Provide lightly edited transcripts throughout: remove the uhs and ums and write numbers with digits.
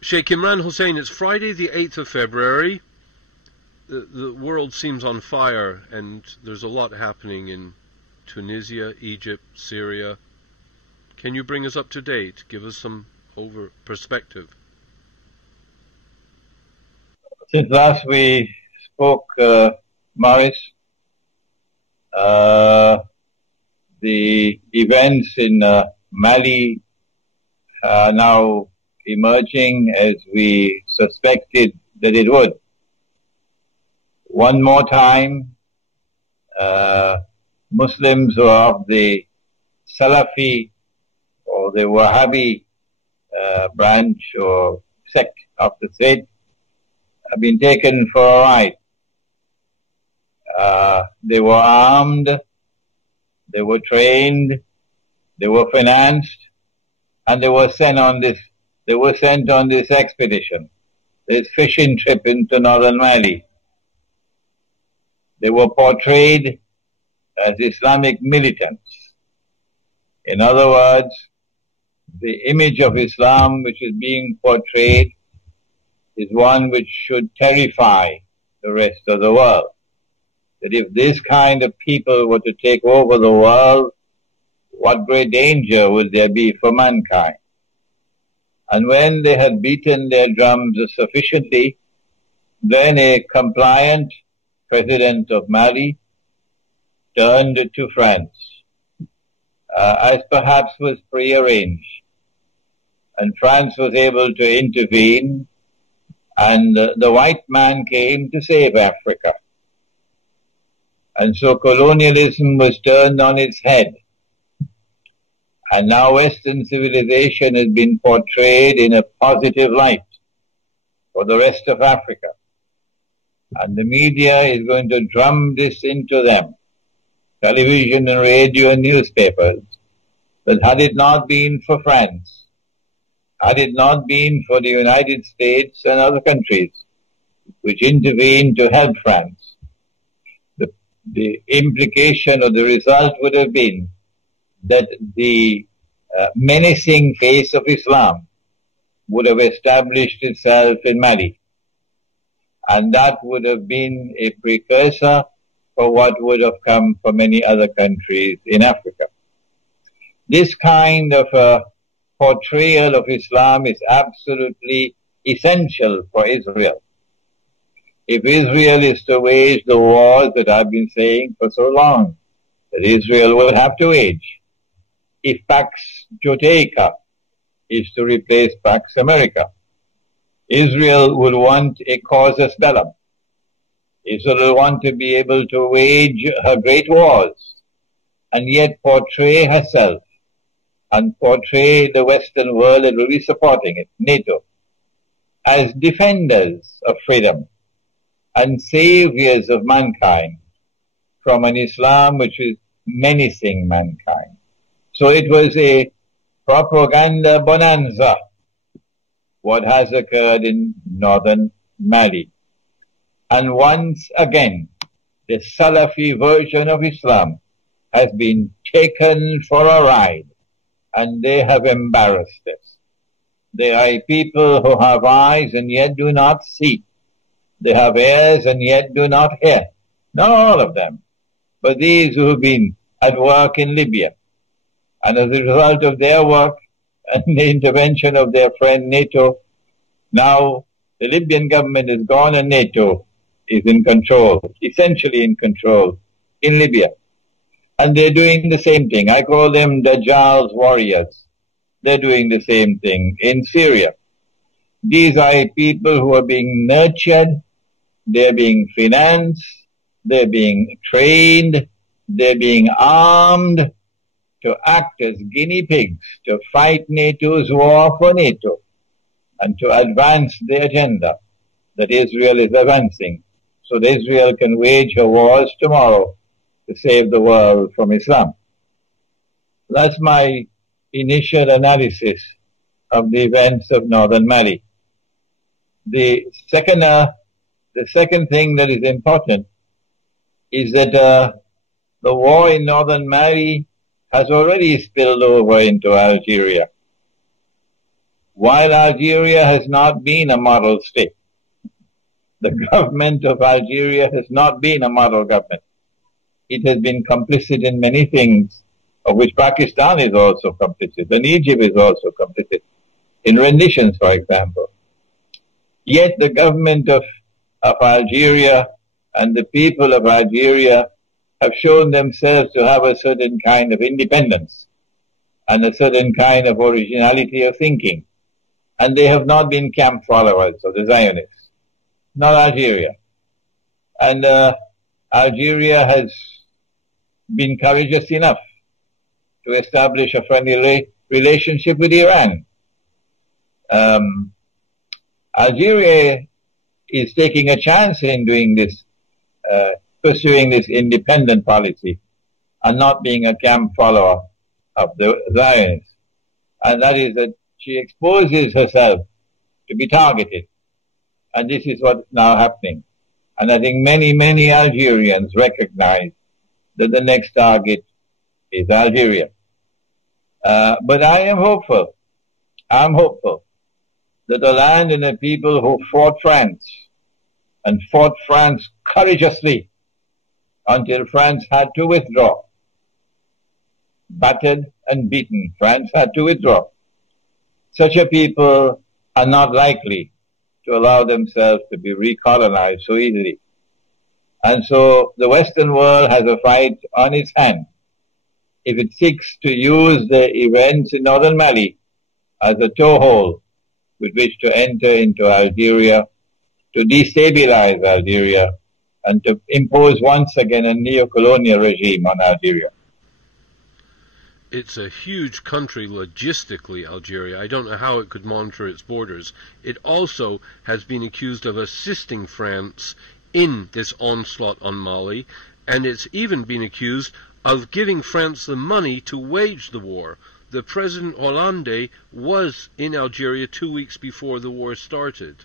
Sheikh Imran Hussein, it's Friday the 8th of February. The world seems on fire, and there's a lot happening in Tunisia, Egypt, Syria. Can you bring us up to date? Give us some perspective. Since last we spoke, Morris, the events in Mali are now emerging as we suspected that it would. One more time, Muslims who are of the Salafi or the Wahhabi branch or sect of the faith have been taken for a ride. They were armed, they were trained, they were financed, and they were sent on this expedition, this fishing trip into northern Mali. They were portrayed as Islamic militants. In other words, the image of Islam which is being portrayed is one which should terrify the rest of the world. That if this kind of people were to take over the world, what great danger would there be for mankind? And when they had beaten their drums sufficiently, then a compliant president of Mali turned to France, as perhaps was prearranged. And France was able to intervene, and the white man came to save Africa. And so colonialism was turned on its head. And now Western civilization has been portrayed in a positive light for the rest of Africa. And the media is going to drum this into them, television and radio and newspapers, that had it not been for France, had it not been for the United States and other countries which intervened to help France, the implication or the result would have been that the menacing face of Islam would have established itself in Mali. And that would have been a precursor for what would have come for many other countries in Africa. This kind of portrayal of Islam is absolutely essential for Israel. If Israel is to wage the wars that I've been saying for so long, that Israel will have to wage, if Pax Judaica is to replace Pax America, Israel will want a casus bellum. Israel will want to be able to wage her great wars and yet portray herself and portray the Western world that will be supporting it, NATO, as defenders of freedom and saviors of mankind from an Islam which is menacing mankind. So it was a propaganda bonanza, what has occurred in northern Mali. And once again, the Salafi version of Islam has been taken for a ride, and they have embarrassed us. They are people who have eyes and yet do not see. They have ears and yet do not hear. Not all of them, but these who have been at work in Libya. And as a result of their work and the intervention of their friend NATO, now the Libyan government is gone and NATO is in control, essentially in control, in Libya. And they're doing the same thing. I call them Dajjal's warriors. They're doing the same thing in Syria. These are people who are being nurtured, they're being financed, they're being trained, they're being armed to act as guinea pigs, to fight NATO's war for NATO, and to advance the agenda that Israel is advancing, so that Israel can wage her wars tomorrow to save the world from Islam. That's my initial analysis of the events of northern Mali. The second thing that is important is that the war in northern Mali has already spilled over into Algeria. while Algeria has not been a model state, the government of Algeria has not been a model government. It has been complicit in many things, of which Pakistan is also complicit, and Egypt is also complicit, in renditions, for example. Yet the government of Algeria and the people of Algeria have shown themselves to have a certain kind of independence and a certain kind of originality of thinking. And they have not been camp followers of the Zionists. Not Algeria. And Algeria has been courageous enough to establish a friendly relationship with Iran. Algeria is taking a chance in doing this, pursuing this independent policy and not being a camp follower of the Zionists. And that is that she exposes herself to be targeted. And this is what's now happening. And I think many, many Algerians recognize that the next target is Algeria. But I am hopeful. I'm hopeful that the land and the people who fought France and fought France courageously until France had to withdraw, battered and beaten, France had to withdraw. Such a people are not likely to allow themselves to be recolonized so easily. And so the Western world has a fight on its hands if it seeks to use the events in northern Mali as a toehold with which to enter into Algeria, to destabilize Algeria, and to impose once again a neo-colonial regime on Algeria. It's a huge country logistically, Algeria. I don't know how it could monitor its borders. It also has been accused of assisting France in this onslaught on Mali, and it's even been accused of giving France the money to wage the war. The President Hollande was in Algeria 2 weeks before the war started.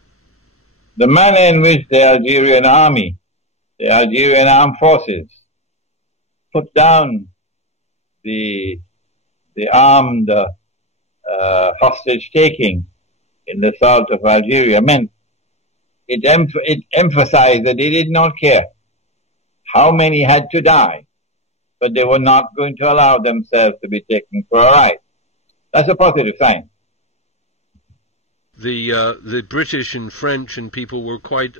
The manner in which the Algerian army, the Algerian armed forces, put down the armed hostage-taking in the south of Algeria meant it emphasized that they did not care how many had to die, but they were not going to allow themselves to be taken for a ride. That's a positive sign. The British and French and people were quite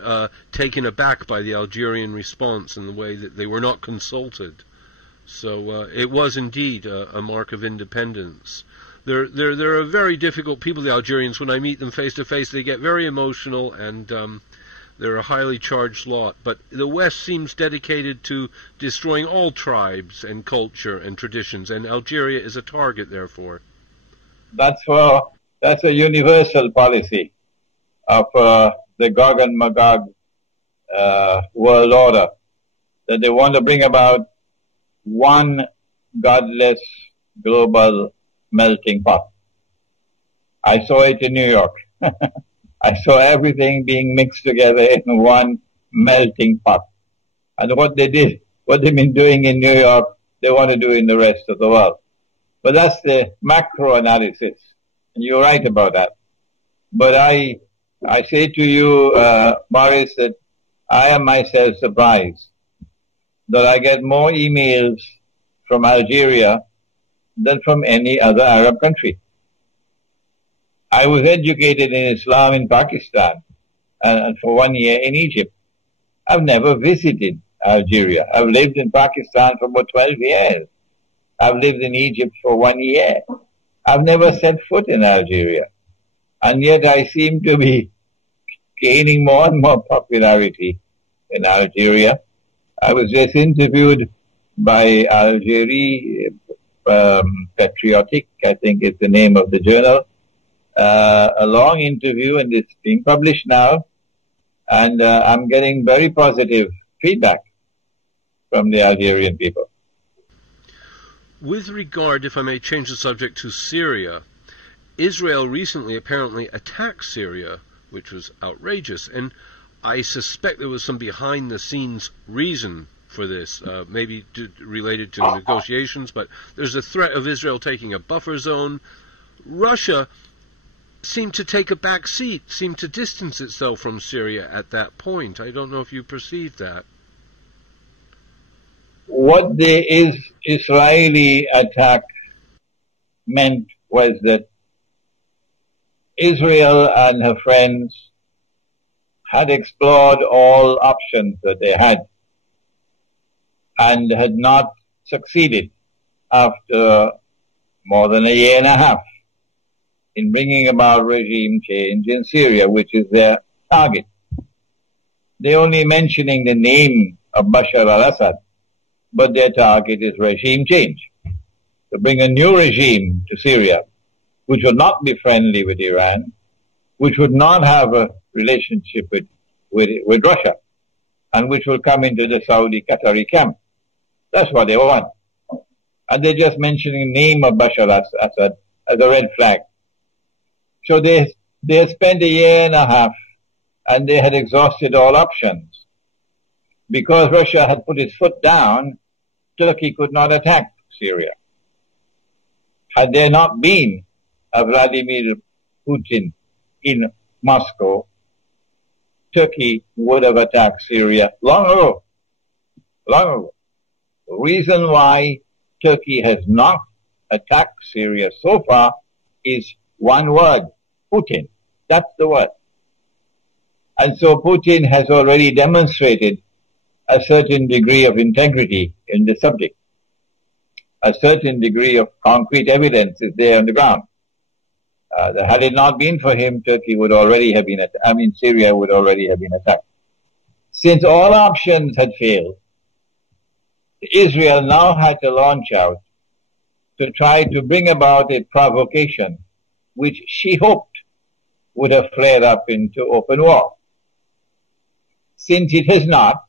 taken aback by the Algerian response in the way that they were not consulted. So it was indeed a mark of independence. They're a very difficult people, the Algerians. When I meet them face to face, they get very emotional, and they're a highly charged lot. But the West seems dedicated to destroying all tribes and culture and traditions, and Algeria is a target, therefore. That's a universal policy of the Gog and Magog world order, that they want to bring about one godless global melting pot. I saw it in New York. I saw everything being mixed together in one melting pot. And what they've been doing in New York, they want to do in the rest of the world. But that's the macro analysis. And you're right about that. But I say to you, Boris, that I am myself surprised that I get more emails from Algeria than from any other Arab country. I was educated in Islam in Pakistan and for 1 year in Egypt. I've never visited Algeria. I've lived in Pakistan for about 12 years. I've lived in Egypt for 1 year. I've never set foot in Algeria. And yet I seem to be gaining more and more popularity in Algeria. I was just interviewed by Algeria Patriotic, I think is the name of the journal. A long interview, and it's being published now. And I'm getting very positive feedback from the Algerian people. With regard, if I may change the subject, to Syria, Israel recently apparently attacked Syria, which was outrageous, and I suspect there was some behind-the-scenes reason for this, maybe related to negotiations, but there's a threat of Israel taking a buffer zone. Russia seemed to take a back seat, seemed to distance itself from Syria at that point. I don't know if you perceived that. What the Israeli attack meant was that Israel and her friends had explored all options that they had and had not succeeded after more than a year and a half in bringing about regime change in Syria, which is their target. They're only mentioning the name of Bashar al-Assad, but their target is regime change. To bring a new regime to Syria, which would not be friendly with Iran, which would not have a relationship with Russia, and which will come into the Saudi-Qatari camp. That's what they want. And they're just mentioning the name of Bashar al-Assad as a red flag. So they spent a year and a half, and they had exhausted all options. Because Russia had put its foot down, Turkey could not attack Syria. Had there not been a Vladimir Putin in Moscow, Turkey would have attacked Syria long ago. Long ago. The reason why Turkey has not attacked Syria so far is one word, Putin. That's the word. And so Putin has already demonstrated a certain degree of integrity in the subject. A certain degree of concrete evidence is there on the ground. Had it not been for him, Turkey would already have been Syria would already have been attacked. Since all options had failed, Israel now had to launch out to try to bring about a provocation which she hoped would have flared up into open war. Since it has not,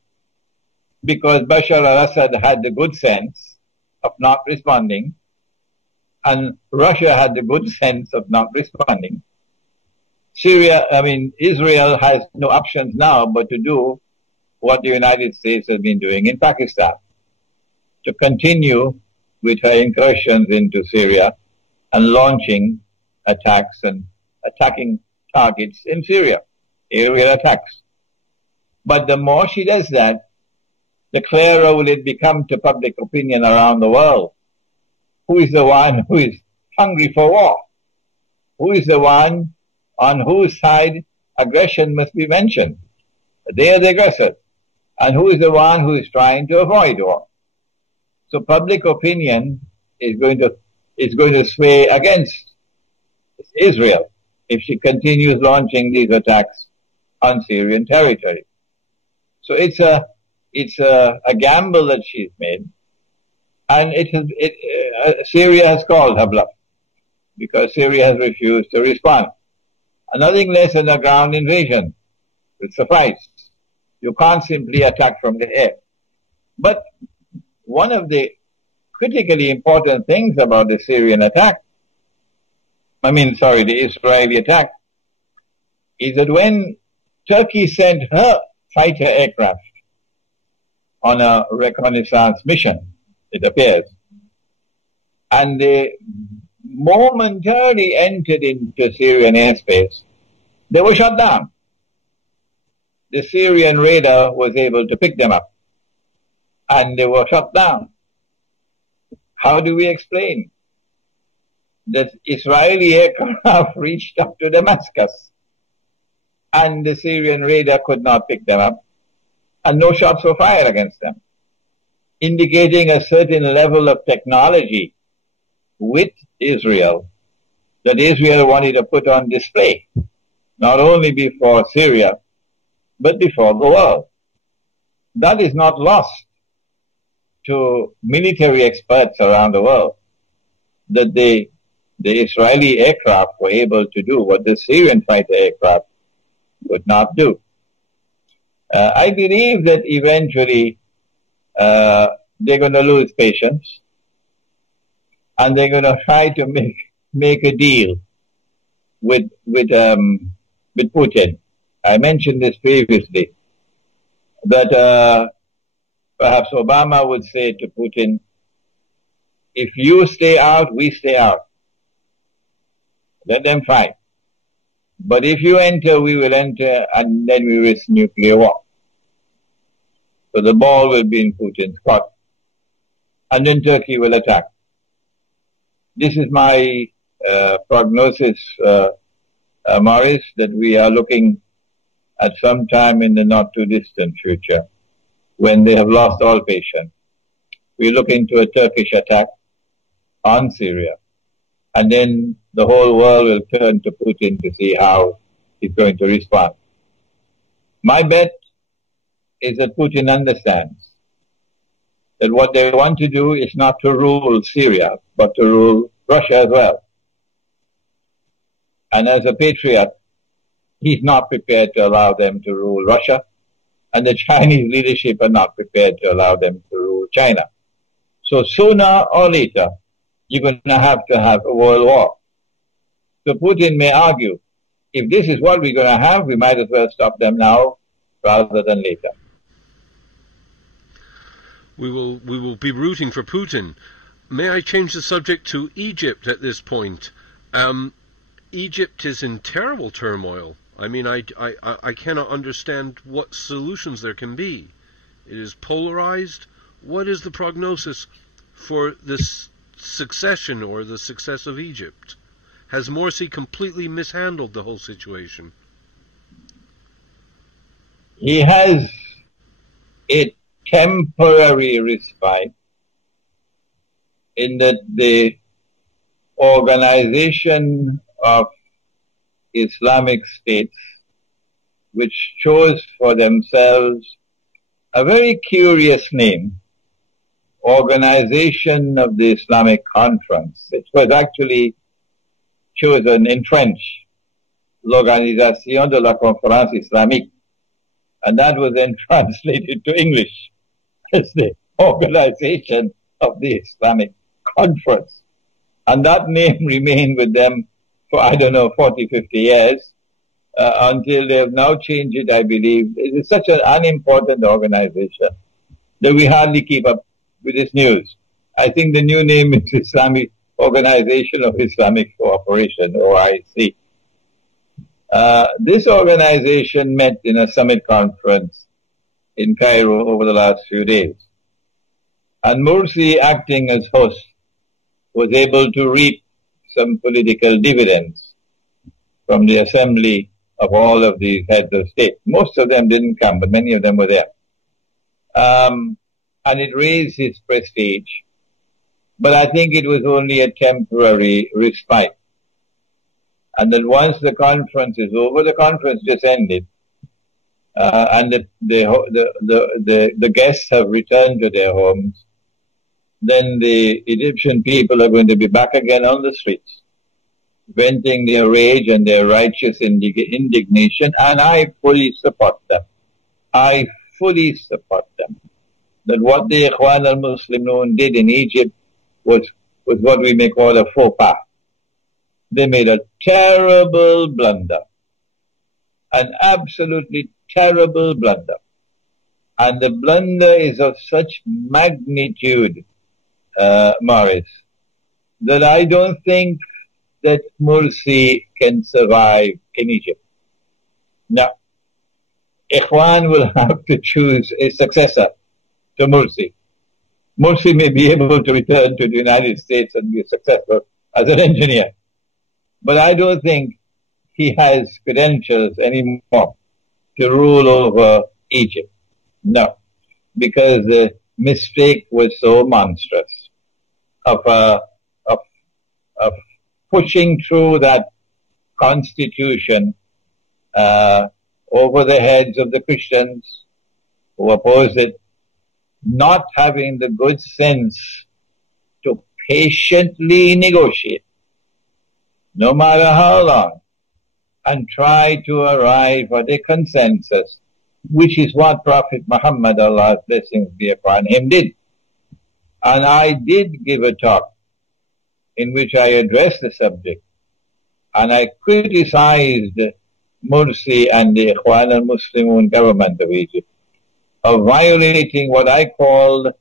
because Bashar al-Assad had the good sense of not responding, and Russia had the good sense of not responding, Israel has no options now but to do what the United States has been doing in Pakistan, to continue with her incursions into Syria and launching attacks and attacking targets in Syria, aerial attacks. But the more she does that, the clearer will it become to public opinion around the world. Who is the one who is hungry for war? Who is the one on whose side aggression must be mentioned? They are the aggressors. And who is the one who is trying to avoid war? So public opinion is going to sway against Israel if she continues launching these attacks on Syrian territory. So it's a gamble that she's made, and Syria has called her bluff because Syria has refused to respond. And nothing less than a ground invasion will suffice. You can't simply attack from the air. But one of the critically important things about the Israeli attack, is that when Turkey sent her fighter aircraft on a reconnaissance mission, it appears, and they momentarily entered into Syrian airspace, they were shot down. The Syrian radar was able to pick them up, and they were shot down. How do we explain that Israeli aircraft reached up to Damascus and the Syrian radar could not pick them up and no shots were fired against them, indicating a certain level of technology with Israel that Israel wanted to put on display, not only before Syria, but before the world. That is not lost to military experts around the world, that the Israeli aircraft were able to do what the Syrian fighter aircraft could not do. I believe that eventually they're going to lose patience, and they're going to try to make a deal with Putin. I mentioned this previously, that perhaps Obama would say to Putin, if you stay out, we stay out. Let them fight. But if you enter, we will enter, and then we risk nuclear war. So the ball will be in Putin's court. And then Turkey will attack. This is my prognosis, Morris, that we are looking at some time in the not too distant future, when they have lost all patience. We look into a Turkish attack on Syria, and then the whole world will turn to Putin to see how he's going to respond. My bet is that Putin understands that what they want to do is not to rule Syria, but to rule Russia as well. And as a patriot, he's not prepared to allow them to rule Russia, and the Chinese leadership are not prepared to allow them to rule China. So sooner or later, you're going to have a world war. So Putin may argue, if this is what we're going to have, we might as well stop them now rather than later. We will be rooting for Putin. May I change the subject to Egypt at this point? Egypt is in terrible turmoil. I mean, I cannot understand what solutions there can be. It is polarized. What is the prognosis for this succession or the success of Egypt? Has Morsi completely mishandled the whole situation? He has a temporary respite in that the organization of Islamic states, which chose for themselves a very curious name, Organization of the Islamic Conference. It was actually chosen in French, L'Organisation de la Conférence Islamique, and that was then translated to English as the Organization of the Islamic Conference. And that name remained with them for, 40, 50 years, until they have now changed it, I believe. It is such an unimportant organization that we hardly keep up with this news. I think the new name is Islamic Organization of Islamic Cooperation, OIC. This organization met in a summit conference in Cairo over the last few days. And Morsi, acting as host, was able to reap some political dividends from the assembly of all of these heads of state. Most of them didn't come, but many of them were there. And it raised his prestige. But I think it was only a temporary respite. And that once the conference is over, the conference just ended, and the guests have returned to their homes, then the Egyptian people are going to be back again on the streets, venting their rage and their righteous indignation, and I fully support them. I fully support them. That what the Ikhwan al-Muslimun did in Egypt was what we may call a faux pas. They made a terrible blunder, an absolutely terrible blunder. And the blunder is of such magnitude, Morris, that I don't think that Morsi can survive in Egypt. Now, Ikhwan will have to choose a successor to Morsi. Morsi may be able to return to the United States and be successful as an engineer. But I don't think he has credentials anymore to rule over Egypt. No, because the mistake was so monstrous of pushing through that constitution over the heads of the Christians who opposed it, not having the good sense to patiently negotiate, no matter how long, and try to arrive at a consensus, which is what Prophet Muhammad, Allah's blessings be upon him, did. And I did give a talk in which I addressed the subject, and I criticized Morsi and the Ikhwan al-Muslimun government of Egypt of violating what I called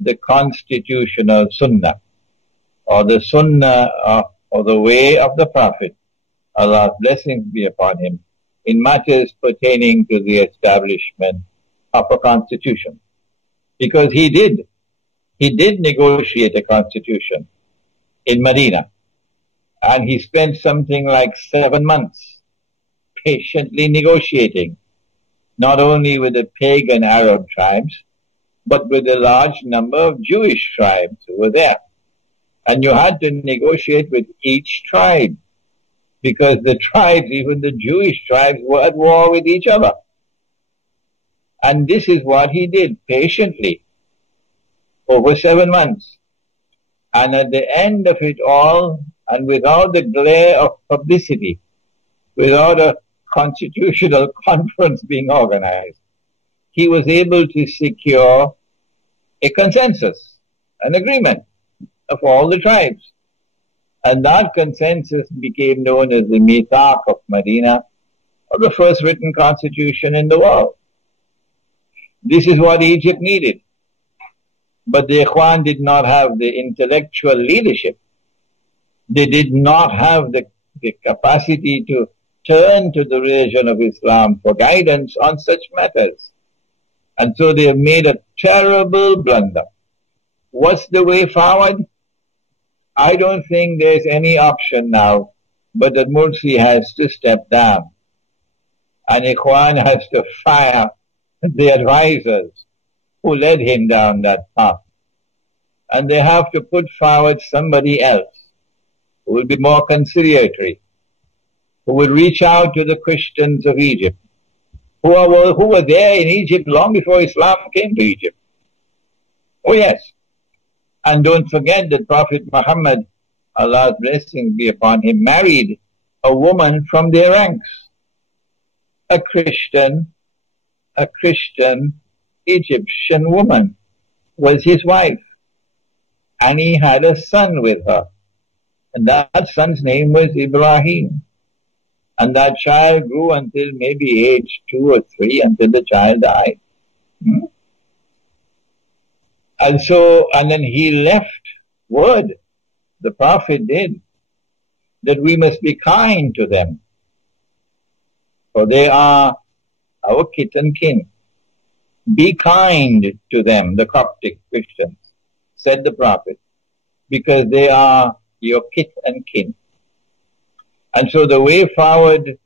the constitutional sunnah, or the sunnah or the way of the Prophet, Allah's blessings be upon him, in matters pertaining to the establishment of a constitution. Because he did negotiate a constitution in Medina. And he spent something like 7 months patiently negotiating, not only with the pagan Arab tribes, but with a large number of Jewish tribes who were there. And you had to negotiate with each tribe, because the tribes, even the Jewish tribes, were at war with each other. And this is what he did patiently over 7 months. And at the end of it all, and without the glare of publicity, without a constitutional conference being organized, he was able to secure a consensus, an agreement of all the tribes. And that consensus became known as the Mithaq of Medina, or the first written constitution in the world. This is what Egypt needed. But the Ikhwan did not have the intellectual leadership. They did not have the capacity to turn to the religion of Islam for guidance on such matters. And so they have made a terrible blunder. What's the way forward? I don't think there's any option now, but that Mursi has to step down. And Ikhwan has to fire the advisors who led him down that path. And they have to put forward somebody else who will be more conciliatory, who will reach out to the Christians of Egypt, who were there in Egypt long before Islam came to Egypt. Oh yes. And don't forget that Prophet Muhammad, Allah's blessings be upon him, married a woman from their ranks. A Christian Egyptian woman was his wife. And he had a son with her. And that son's name was Ibrahim. And that child grew until maybe age 2 or 3, until the child died. And then he left word, the Prophet did, that we must be kind to them, for they are our kith and kin. Be kind to them, the Coptic Christians, said the Prophet, because they are your kith and kin. And so the way forward,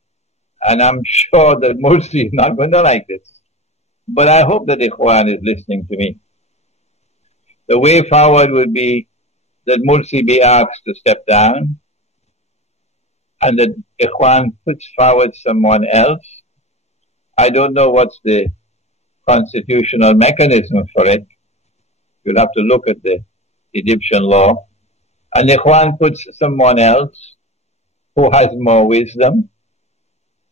and I'm sure that Mursi is not going to like this, but I hope that Ikhwan is listening to me. The way forward would be that Mursi be asked to step down, and that Ikhwan puts forward someone else. I don't know what's the constitutional mechanism for it. You'll have to look at the Egyptian law. And Ikhwan puts someone else who has more wisdom,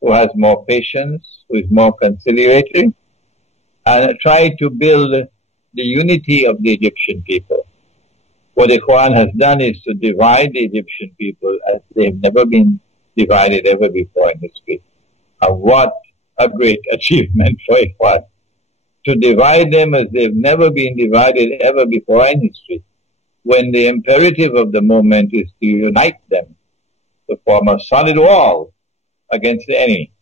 who has more patience, who is more conciliatory, and try to build the unity of the Egyptian people. What Ikhwan has done is to divide the Egyptian people as they've never been divided ever before in history. And what a great achievement for Ikhwan. To divide them as they've never been divided ever before in history, when the imperative of the moment is to unite them, to form a solid wall against the enemy.